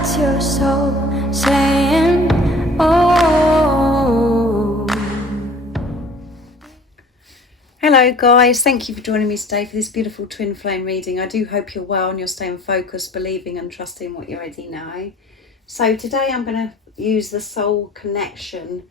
What's your soul saying? Oh. Hello guys, thank you for joining me today for this beautiful twin flame reading. I do hope you're well and you're staying focused, believing and trusting what you already know. So today I'm going to use the soul connection,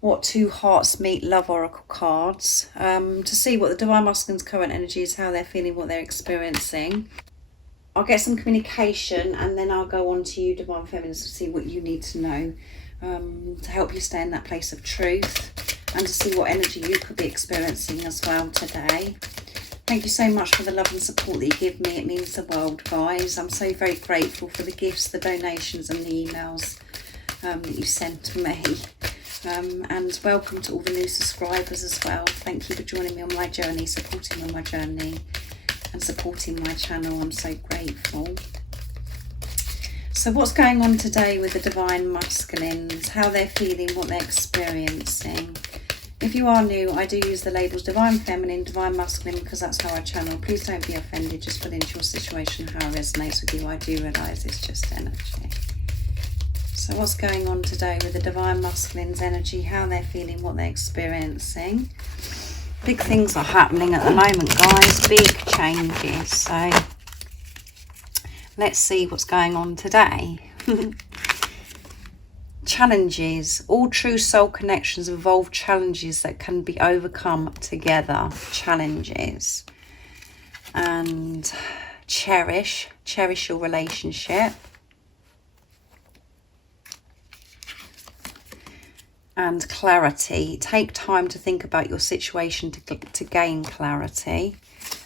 what two hearts meet love oracle cards, to see what the divine masculine's current energy is, how they're feeling, what they're experiencing. I'll get some communication and then I'll go on to you, divine feminines, to see what you need to know to help you stay in that place of truth and to see what energy you could be experiencing as well today. Thank you so much for the love and support that you give me. It means the world, guys. I'm so very grateful for the gifts, the donations and the emails that you sent to me. And welcome to all the new subscribers as well. Thank you for joining me on my journey, supporting me on my journey and supporting my channel. I'm so grateful. So what's going on today with the divine masculines, how they're feeling, what they're experiencing. If you are new, I do use the labels divine feminine, divine masculine, because that's how I channel. Please don't be offended, just put into your situation how it resonates with you. I do realise it's just energy. So what's going on today with the divine masculine's energy, how they're feeling, what they're experiencing. Big things are happening at the moment, guys. Big changes. So let's see what's going on today. Challenges. All true soul connections involve challenges that can be overcome together. Challenges. And cherish your relationship. And clarity. Take time to think about your situation to gain clarity.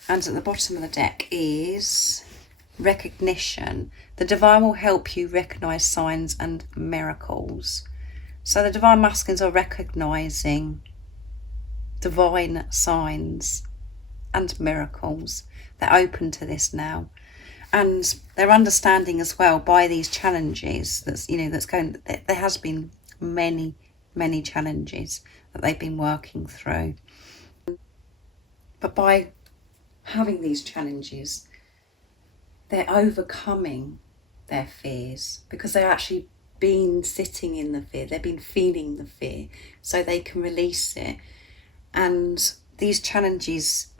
And at the bottom of the deck is recognition. The divine will help you recognize signs and miracles. So the divine masculines are recognizing divine signs and miracles. They're open to this now. And they're understanding as well by these challenges there has been many challenges that they've been working through. But by having these challenges, they're overcoming their fears because they're actually been sitting in the fear. They've been feeling the fear so they can release it. And these challenges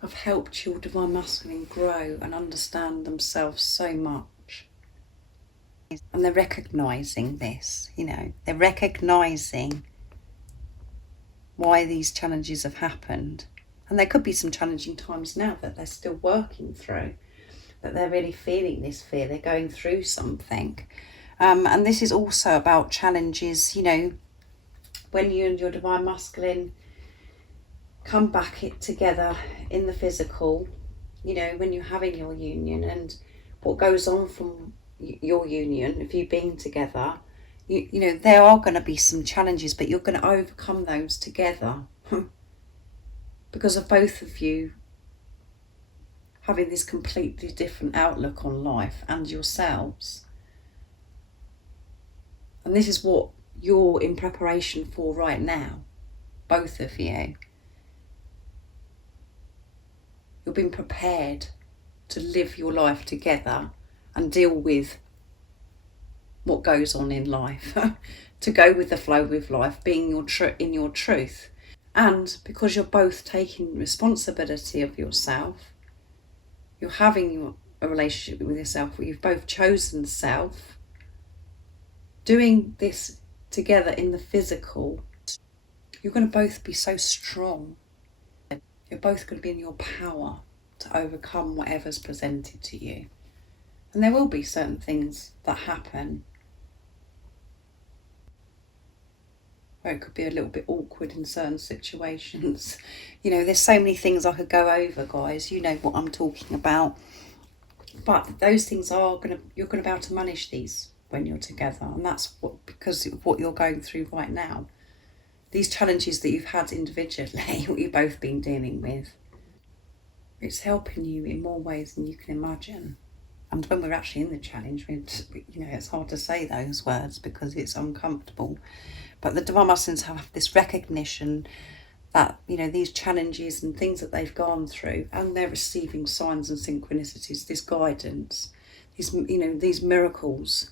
have helped your divine masculine grow and understand themselves so much. And they're recognising this, they're recognising why these challenges have happened. And there could be some challenging times now that they're still working through, that they're really feeling this fear, they're going through something. And this is also about challenges, when you and your divine masculine come back together in the physical, when you're having your union and what goes on from your union, if you being together, there are going to be some challenges, but you're going to overcome those together because of both of you having this completely different outlook on life and yourselves. And this is what you're in preparation for right now, both of you. You've been prepared to live your life together and deal with what goes on in life, to go with the flow with life, being in your truth. And because you're both taking responsibility of yourself, you're having a relationship with yourself where you've both chosen self, doing this together in the physical, you're going to both be so strong. You're both going to be in your power to overcome whatever's presented to you. And there will be certain things that happen where it could be a little bit awkward in certain situations. There's so many things I could go over, guys. You know what I'm talking about. But those things you're going to be able to manage these when you're together. And that's because of what you're going through right now. These challenges that you've had individually, what you've both been dealing with, it's helping you in more ways than you can imagine. And when we're actually in the challenge, it's hard to say those words because it's uncomfortable. But the divine masculines have this recognition that, these challenges and things that they've gone through, and they're receiving signs and synchronicities, this guidance, these miracles.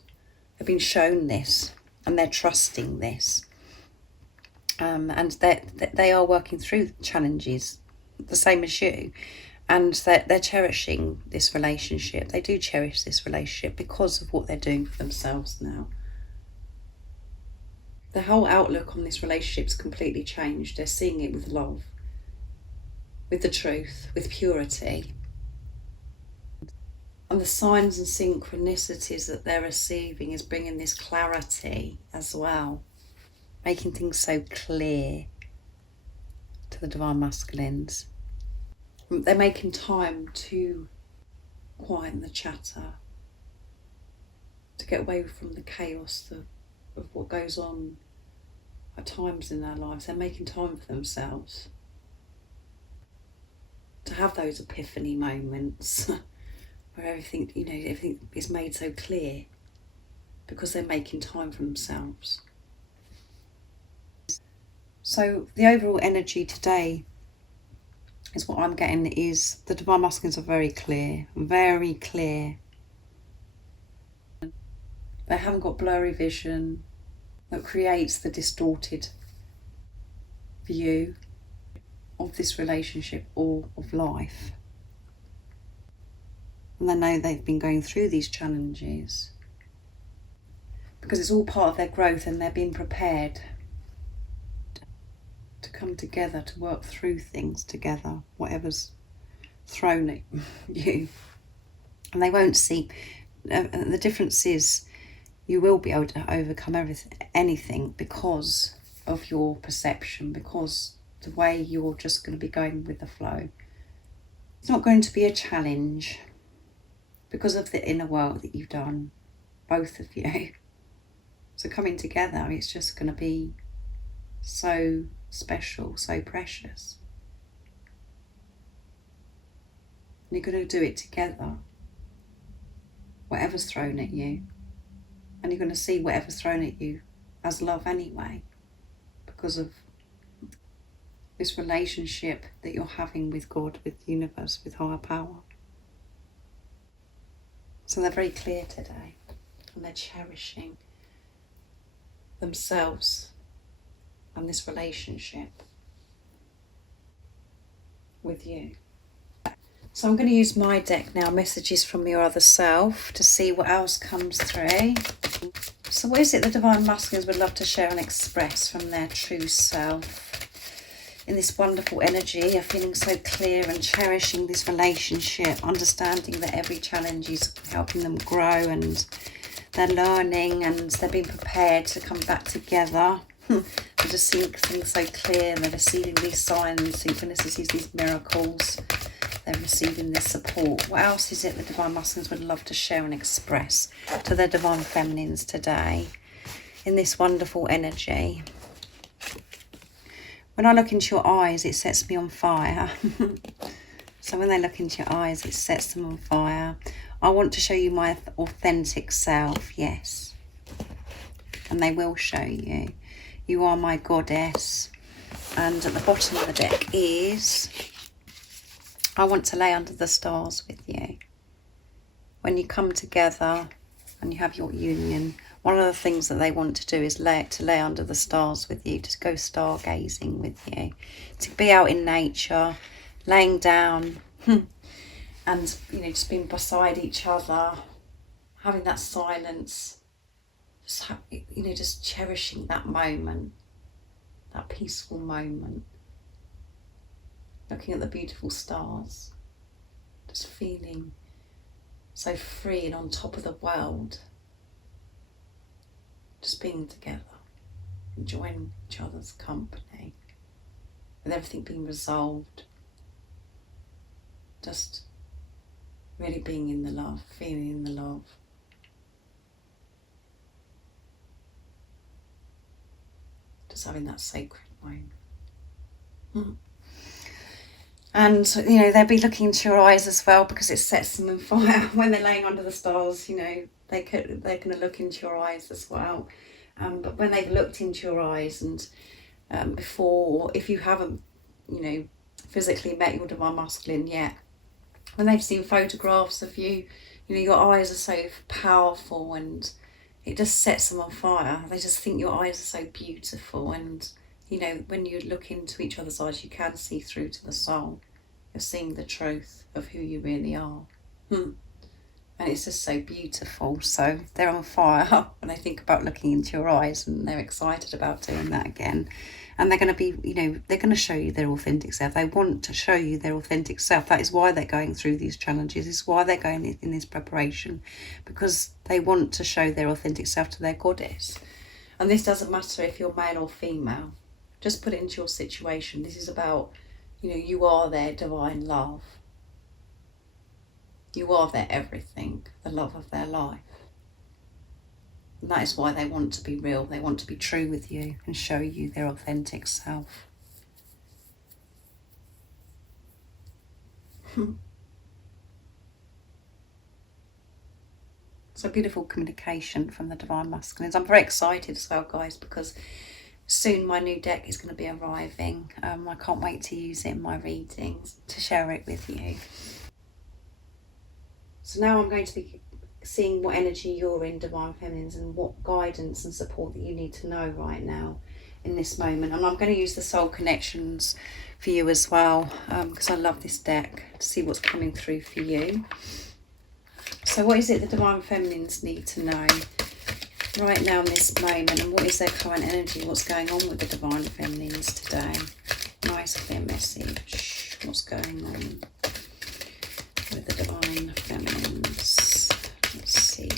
They've been shown this, and they're trusting this. And they are working through challenges, the same as you. And they're cherishing this relationship. They do cherish this relationship because of what they're doing for themselves now. The whole outlook on this relationship's completely changed. They're seeing it with love, with the truth, with purity. And the signs and synchronicities that they're receiving is bringing this clarity as well, making things so clear to the Divine Masculines. They're making time to quieten the chatter, to get away from the chaos of what goes on at times in their lives. They're making time for themselves, to have those epiphany moments where everything is made so clear because they're making time for themselves. So the overall energy today is what I'm getting is the Divine Masculines are very clear, very clear. They haven't got blurry vision that creates the distorted view of this relationship or of life. And they know they've been going through these challenges because it's all part of their growth, and they're being prepared to come together, to work through things together, whatever's thrown at you. And they won't see, the difference is you will be able to overcome anything because of your perception, because the way you're just going to be going with the flow. It's not going to be a challenge because of the inner work that you've done, both of you. So coming together, it's just going to be so special, so precious. And you're going to do it together, whatever's thrown at you. And you're going to see whatever's thrown at you as love anyway, because of this relationship that you're having with God, with the universe, with higher power. So they're very clear today, and they're cherishing themselves and this relationship with you. So I'm going to use my deck now, Messages from Your Other Self, to see what else comes through. So what is it the Divine Masculines would love to share and express from their true self in this wonderful energy of feeling so clear and cherishing this relationship, understanding that every challenge is helping them grow, and they're learning and they're being prepared to come back together. They're just seeing things so clear, and they're receiving these signs, synchronicities, these miracles. They're receiving this support. What else is it the Divine Masculines would love to share and express to their Divine Feminines today in this wonderful energy? When I look into your eyes, it sets me on fire. So when they look into your eyes, it sets them on fire. I want to show you my authentic self, yes. And they will show you. You are my goddess. And at the bottom of the deck is, I want to lay under the stars with you. When you come together and you have your union, one of the things that they want to do is lay under the stars with you, to go stargazing with you, to be out in nature, laying down and, just being beside each other, having that silence, just cherishing that moment, that peaceful moment, looking at the beautiful stars, just feeling so free and on top of the world, just being together, enjoying each other's company, with everything being resolved, just really being in the love, feeling in the love. Just having that sacred moment. And, they'll be looking into your eyes as well, because it sets them on fire. When they're laying under the stars, they're going to look into your eyes as well. But when they've looked into your eyes, and before, if you haven't, physically met your Divine Masculine yet, when they've seen photographs of you, you know, your eyes are so powerful and it just sets them on fire. They just think your eyes are so beautiful, and you know, when you look into each other's eyes, you can see through to the soul. You're seeing the truth of who you really are. And it's just so beautiful. So they're on fire when they think about looking into your eyes, and they're excited about doing that again. And they're going to be, you know, they're going to show you their authentic self. They want to show you their authentic self. That is why they're going through these challenges. This is why they're going in this preparation, because they want to show their authentic self to their goddess. And this doesn't matter if you're male or female. Just put it into your situation. This is about, you know, you are their divine love. You are their everything, the love of their life. And that is why they want to be real. They want to be true with you and show you their authentic self. It's a beautiful communication from the Divine Masculines. I'm very excited as well, guys, because soon my new deck is going to be arriving. I can't wait to use it in my readings, to share it with you. So now I'm going to be seeing what energy you're in, Divine Feminines, and what guidance and support that you need to know right now in this moment. And I'm going to use the soul connections for you as well, because I love this deck, to see what's coming through for you. So what is it the Divine Feminines need to know right now in this moment, and what is their current energy? What's going on with the Divine Feminines today? Nice clear message. What's going on with the Divine Feminines? Let's see.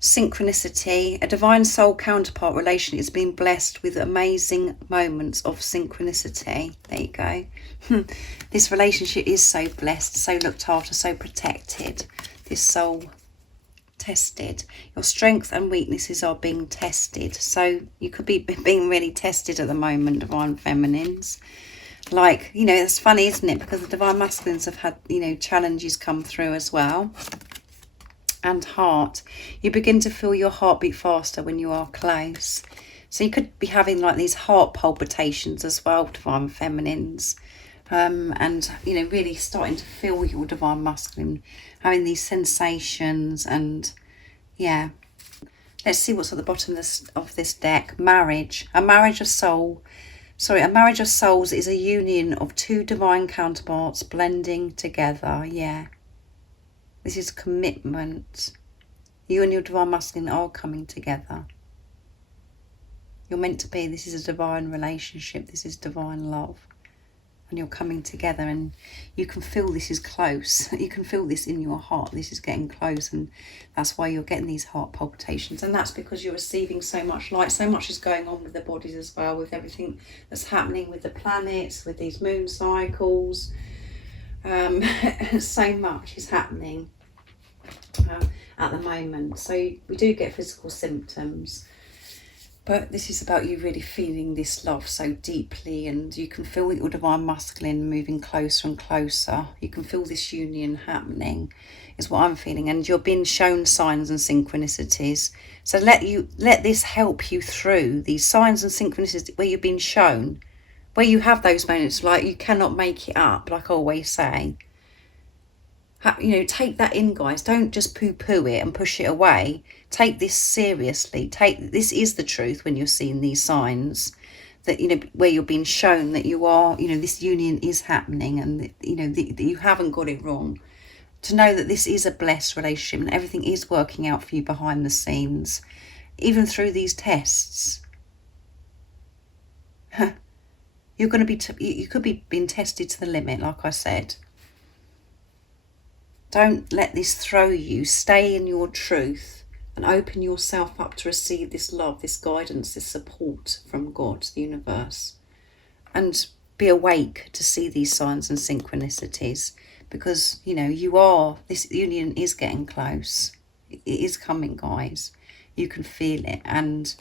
Synchronicity. A divine soul counterpart relation is being blessed with amazing moments of synchronicity. There you go. This relationship is so blessed, so looked after, so protected. This soul tested. Your strengths and weaknesses are being tested. So you could be being really tested at the moment, Divine Feminines. Like, you know, it's funny, isn't it? Because the Divine Masculines have had, you know, challenges come through as well. And heart. You begin to feel your heartbeat faster when you are close. So you could be having like these heart palpitations as well, Divine Feminines. And, you know, really starting to feel your Divine Masculine, having these sensations. And yeah, let's see what's at the bottom of this deck. Marriage. A marriage of souls is a union of two divine counterparts blending together. Yeah. This is commitment. You and your Divine Masculine are coming together. You're meant to be. This is a divine relationship. This is divine love. And you're coming together, and you can feel this is close. You can feel this in your heart. This is getting close, and that's why you're getting these heart palpitations. And that's because you're receiving so much light. So much is going on with the bodies as well, with everything that's happening with the planets, with these moon cycles. So much is happening at the moment. So we do get physical symptoms, but this is about you really feeling this love so deeply, and you can feel your Divine Masculine moving closer and closer. You can feel this union happening, is what I'm feeling, and you're being shown signs and synchronicities. So let this help you through these signs and synchronicities where you've been shown, where you have those moments like you cannot make it up, like I always say. You know, take that in, guys. Don't just poo-poo it and push it away. Take this seriously. This is the truth when you're seeing these signs, that, you know, where you're being shown that you are, you know, this union is happening, and that, you know, that you haven't got it wrong. To know that this is a blessed relationship and everything is working out for you behind the scenes, even through these tests. You're going to be, you could be being tested to the limit, like I said. Don't let this throw you. Stay in your truth and open yourself up to receive this love, this guidance, this support from God, the universe. And be awake to see these signs and synchronicities, because, you know, this union is getting close. It is coming, guys. You can feel it. And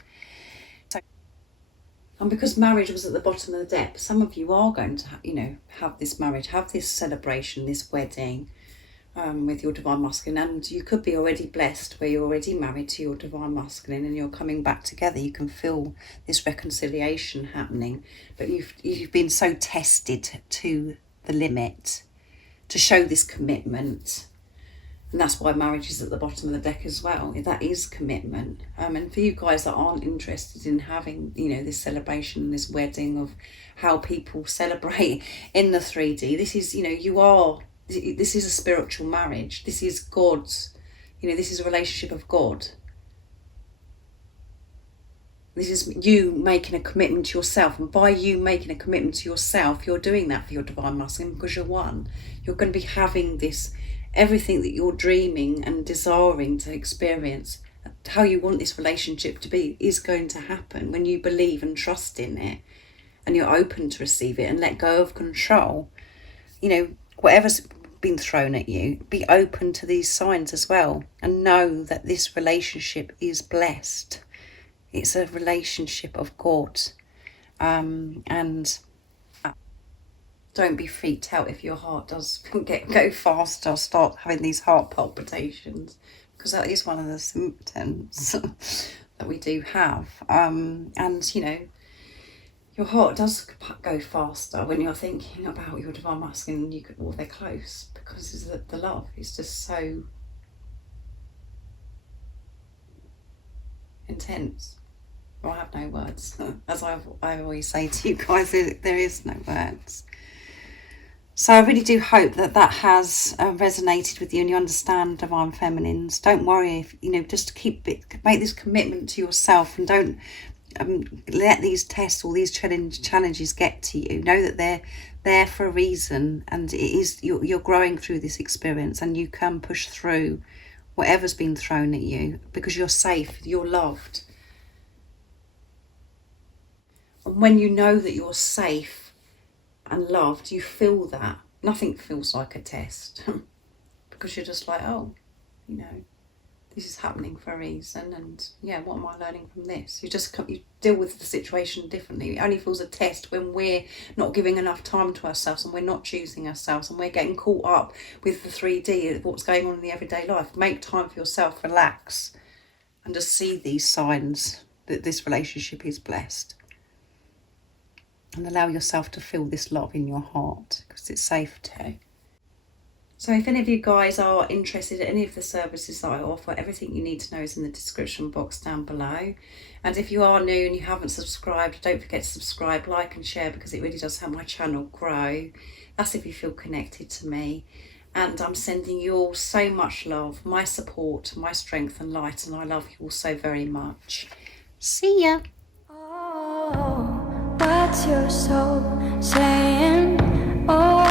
because marriage was at the bottom of the deck, some of you are going to, you know, have this marriage, have this celebration, this wedding. with your divine masculine, and you could be already blessed where you're already married to your divine masculine and you're coming back together. You can feel this reconciliation happening, but you've been so tested to the limit to show this commitment, and that's why marriage is at the bottom of the deck as well. That is commitment. And for you guys that aren't interested in having, you know, this celebration, this wedding of how people celebrate in the 3D, this is, you know, this is a spiritual marriage. This is God's, you know, this is a relationship of God. This is you making a commitment to yourself. And by you making a commitment to yourself, you're doing that for your divine masculine, because you're one. You're going to be having this, everything that you're dreaming and desiring to experience, how you want this relationship to be, is going to happen when you believe and trust in it and you're open to receive it and let go of control. You know, whatever's been thrown at you, be open to these signs as well, and know that this relationship is blessed. It's a relationship of God, and don't be freaked out if your heart does go faster, start having these heart palpitations, because that is one of the symptoms that we do have. And you know, your heart does go faster when you're thinking about your divine masculine and they're close, because the love is just so intense. Well, I have no words. As I always say to you guys, there is no words. So I really do hope that has resonated with you and you understand divine feminines. Don't worry if, you know, just make this commitment to yourself, and don't let these tests or these challenges get to you. Know that they're there for a reason, and it is you're growing through this experience, and you can push through whatever's been thrown at you, because you're safe, you're loved. And when you know that you're safe and loved, you feel that. Nothing feels like a test because you're just like, oh, you know, this is happening for a reason, and yeah, what am I learning from this? You deal with the situation differently. It only feels a test when we're not giving enough time to ourselves, and we're not choosing ourselves, and we're getting caught up with the 3D of what's going on in the everyday life. Make time for yourself, relax, and just see these signs that this relationship is blessed. And allow yourself to feel this love in your heart, because it's safe to. So if any of you guys are interested in any of the services that I offer, everything you need to know is in the description box down below. And if you are new and you haven't subscribed, don't forget to subscribe, like and share, because it really does help my channel grow. That's if you feel connected to me. And I'm sending you all so much love, my support, my strength and light, and I love you all so very much. See ya. Oh, what's your soul saying? Oh.